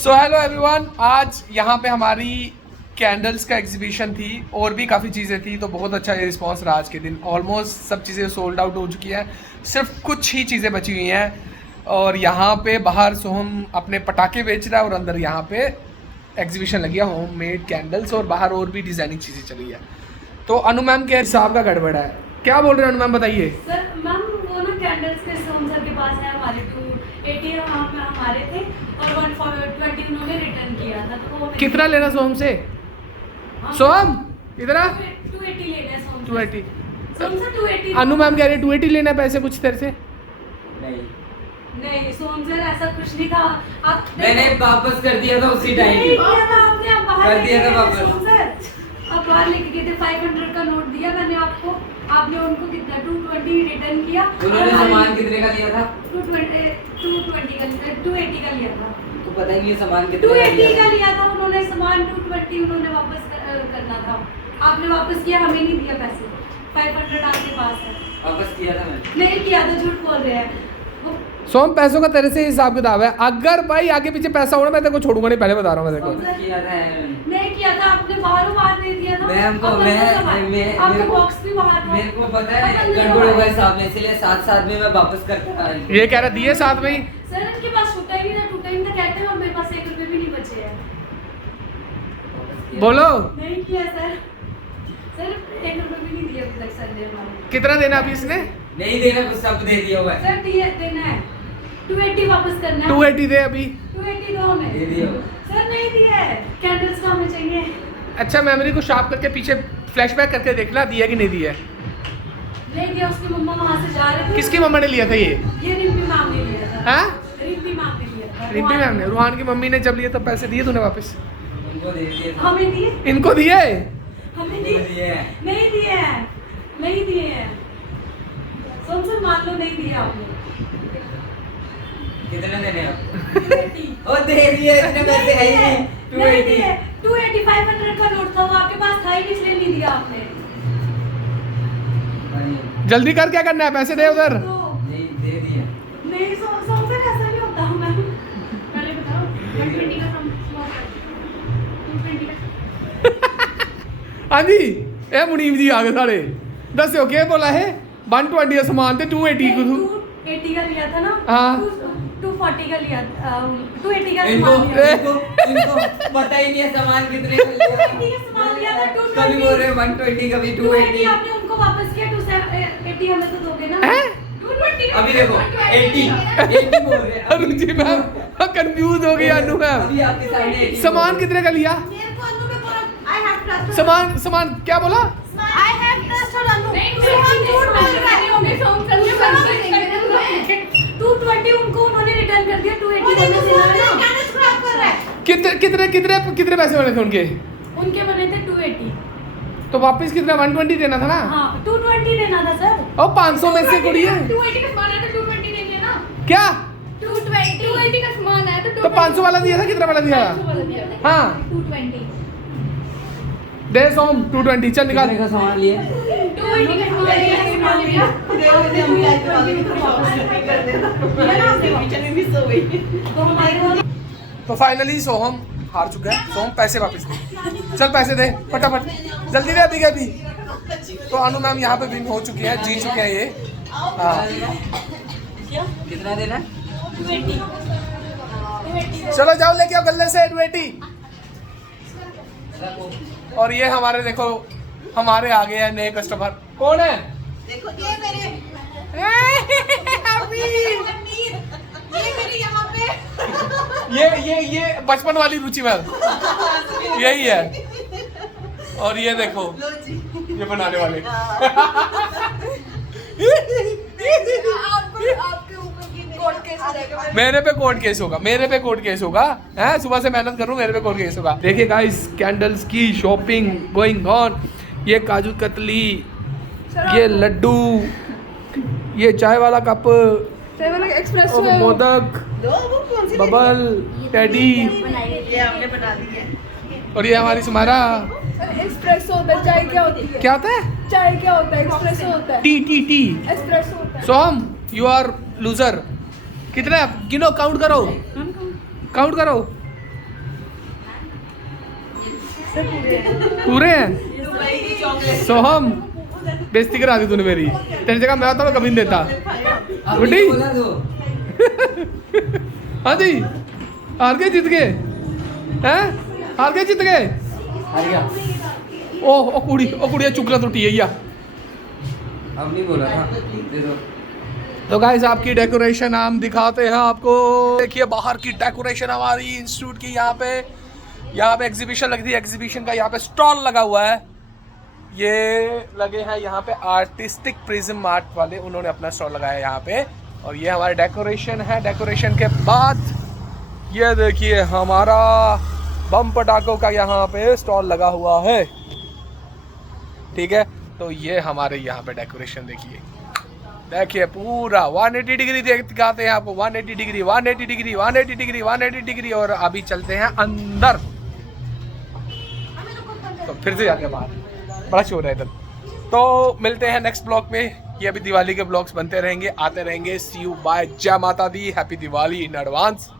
So hello everyone, आज यहाँ पे हमारी कैंडल्स का एग्जीबिशन थी और भी काफ़ी चीज़ें थी, तो बहुत अच्छा ये रिस्पांस रहा। आज के दिन ऑलमोस्ट सब चीज़ें सोल्ड आउट हो चुकी हैं, सिर्फ कुछ ही चीज़ें बची हुई हैं। और यहाँ पे बाहर सोहम अपने पटाखे बेच रहा है और अंदर यहाँ पे एग्जीबिशन लगी है होम मेड कैंडल्स, और बाहर और भी डिज़ाइनिंग चीज़ें चली है। तो अनु मैम के हिसाब का गड़बड़ है, क्या बोल रहे हैं अनु मैम, बताइए। सर मैम वो ना कैंडल्स के सोम सर के पास है, हमारे 280 हमारे थे और 120 उन्होंने रिटर्न किया था। तो वो कितना लेना सोहम से? सोहम इधर आ। 280 लेना है सोम 280। सोम सर 280। अनु मैम कह रहे 280 लेना है, पैसे कुछ तेरे से नहीं सोम सर ऐसा कुछ नहीं था। आप मैंने वापस कर दिया था उसी टाइम नहीं किया था आपने, आप बाहर कर दिया था वापस। सोम सर आप बाहर लेके गए थे, 500 का नोट दिया मैंने आपको, आपने उनको कितना 220 रिटर्न किया। उन्होंने सामान कितने का लिया था? 280 का लिया था। तो पता ही नहीं सामान कितने 280 का लिया था उन्होंने सामान, 220 उन्होंने वापस करना था। आपने वापस किया, हमें नहीं दिया पैसे। 500 आपके पास है। वापस किया था मैंने। नहीं किया था, झूठ बोल रहे हैं। सोम पैसों का तेरे से हिसाब किताब है, अगर भाई आगे पीछे पैसा होना मैं तेरे को छोड़ूंगा नहीं, पहले बता रहा हूँ मैं तेरे वापस किया था नहीं किया था आपने, बाहरों बाहर दे दिया था। मैम को आपका बॉक्स भी बाहर था। मेरे को पता है गड़बड़ हो गया साहब ने, इसलिए साथ में मैं वापस करके आया। को। ये कह रहा दिए साथ में ही। सर इनके पास टूटा ही नहीं था कहते हैं, और मेरे पास 1 रुपए भी नहीं बचे हैं। बोलो नहीं किया सर 1 रुपए भी नहीं दिया अभी तक सर ने हमारे। कितना देना अभी इसने? नहीं देना, कुछ सब दे दिया हुआ है। सर देना है 280 वापस करना है। 280 दे अभी। 280 दो हमें। दे दिया। सर नहीं दिया है, कैंडल्स का हमें चाहिए। अच्छा मेमोरी को शार्प करके पीछे फ्लैशबैक करके देखना दिया कि नहीं दिया। नहीं दिया, उसकी मम्मा वहाँ से जा रहे थे। किसकी मम्मा ने लिया था ये? रिम्पी मैम ने लिया था। हाँ रिम्पी मैम ने लिया था। रिम्पी मैम ने। रूहान की मम्मी ने जब लिए तब पैसे दिए तूने वापस? उनको दे दिए थे। हमें दिए? इनको दिए? हमें दिए? दिए हैं। नहीं दिए हैं, नहीं दिए हैं। सोम सर मान लो नहीं दिए आपने। कितने देने आप? 280 ओ दे दिए, इतने पैसे है ही नहीं। 280 280 500 का नोट था, वो आपके पास था ही नहीं, इसलिए नहीं दिया आपने। जल्दी कर, क्या करना है, पैसे दे उधर। तो नहीं दे दिया। नहीं सोम सर ऐसा नहीं होता। मैं पहले बताओ 120 का 220 का। हाँ जी ए मुनीम जी आ गए सारे। दस्यो क्या बोला है? 120 का सामान थे 280 को। 280 का लिया था ना। हाँ। 240 का लिया 280 का इनको सामान लिया था। इनको पता ही नहीं है सामान कितने का लिया। 280 का सामान लिया था। 220 कभी बोल रहे हैं 120, कभी 280 280। आपने उनको वापस किया, 280 हमें तो दोगे ना। हैं? 220 अभी देखो 80 बोल रहे हैं। रुचि मैम कंफ्यूज हो गई अनु मैम। अभी आपके सामने 80 सामान कितने का लिया? मेरे को अनु पे पूरा आई हैव ट्रस्ट। सामान क्या बोला? आई हैव ट्रस्ट ऑन अनु। सामान झूठ बोल रहा है। 220 उनको उन्होंने रिटर्न कर दिया, 280 हमें देना है ना। कैंडल्स खराब कर रहा है। कितने पैसे बने थे उनके? उनके बने थे 280। तो वापस कितना 120 देना था ना? हाँ 220 देना था सर। और 500 में से कुड़िए 280 का सामान है तो 220 देंगे ना। क्या? 280 का सामान है तो तो 500 वाला दिया था, कितना वाला दिया था? हाँ 220 दे सोम 220 चल निकाल। कितने का सामान लिया? 280 का सामान लिया। तो हमारे तो फाइनली सोहम हार चुका है। सोहम पैसे वापस दे, चल पैसे दे फटाफट, जल्दी दे अभी के अभी। तो अनु मैम यहाँ पे विन हो चुकी है, जीत चुके हैं ये। हाँ कितना देना? 280 चलो जाओ लेके आओ गल्ले से 280। और ये हमारे देखो हमारे आ गए हैं नए कस्टमर। कौन है? देखो ये मेरे अभी ये मेरे यहाँ पे ये बचपन वाली रुचि मैम यही है। और ये देखो लो जी ये बनाने वाले। आपके ऊपर की कोर्ट केस हो जाएगा। मेरे पे कोर्ट केस होगा, मेरे पे कोर्ट केस होगा। हैं सुबह से मेहनत कर रहा हूँ, मेरे पे कोर्ट केस होगा। देखिए गाइस कैंडल्स की शॉपिंग गोइंग ऑन। ये काजू कतली, ये लड्डू, ये चाय वाला कप, एक्सप्रेस और मोदक, लो वो कौन सी बबल, टेडी, ये आपने बना दी है। और ये हमारी सुमारा। एक्सप्रेसो होता है, चाय क्या होती है? क्या होता है? चाय क्या होता है? एक्सप्रेसो होता है। T T T. एस्प्रेसो होता है। सोहम यू आर लूजर। कितने गिनो, काउंट करो, काउंट करो। पूरे हैं। दुबई की चॉकलेट सोहम बेइज्जती करा दी तूने मेरी, तेरी जगह मैं तो कभी नहीं देता। अभी गुड्डी? बोला तो हाँ जी, हार गए जीत गए हैं, हार गए जीत गए। हार गया। ओ कुड़िया चुकला टूटी है या। अब नहीं बोला था, दे दो। तो गाइस आपकी डेकोरेशन हम दिखाते हैं आपको। देखिए बाहर की डेकोरेशन हमारी इंस्टीट्यूट की। यहाँ पे एग्जीबिशन लगी थी, एग्जीबिशन का यहाँ पे स्टॉल लगा हुआ है। ये लगे हैं यहाँ पे आर्टिस्टिक प्रिज्म आर्ट वाले, उन्होंने अपना स्टॉल लगाया है यहाँ पे। और ये हमारे डेकोरेशन है। डेकोरेशन के बाद ये देखिए हमारा बम पटाखों का यहाँ पे स्टॉल लगा हुआ है, ठीक है। तो ये हमारे यहाँ पे डेकोरेशन देखिए पूरा 180 डिग्री दिखाते हैं आपको। 180 डिग्री 180 डिग्री 180 डिग्री 180 डिग्री। और अभी चलते हैं अंदर, तो फिर से जाते हैं बाहर, बड़ा शोर है इधर। तो मिलते हैं नेक्स्ट ब्लॉग में। ये अभी दिवाली के ब्लॉग्स बनते रहेंगे, आते रहेंगे। सी यू बाय, जय माता दी, हैप्पी दिवाली इन एडवांस।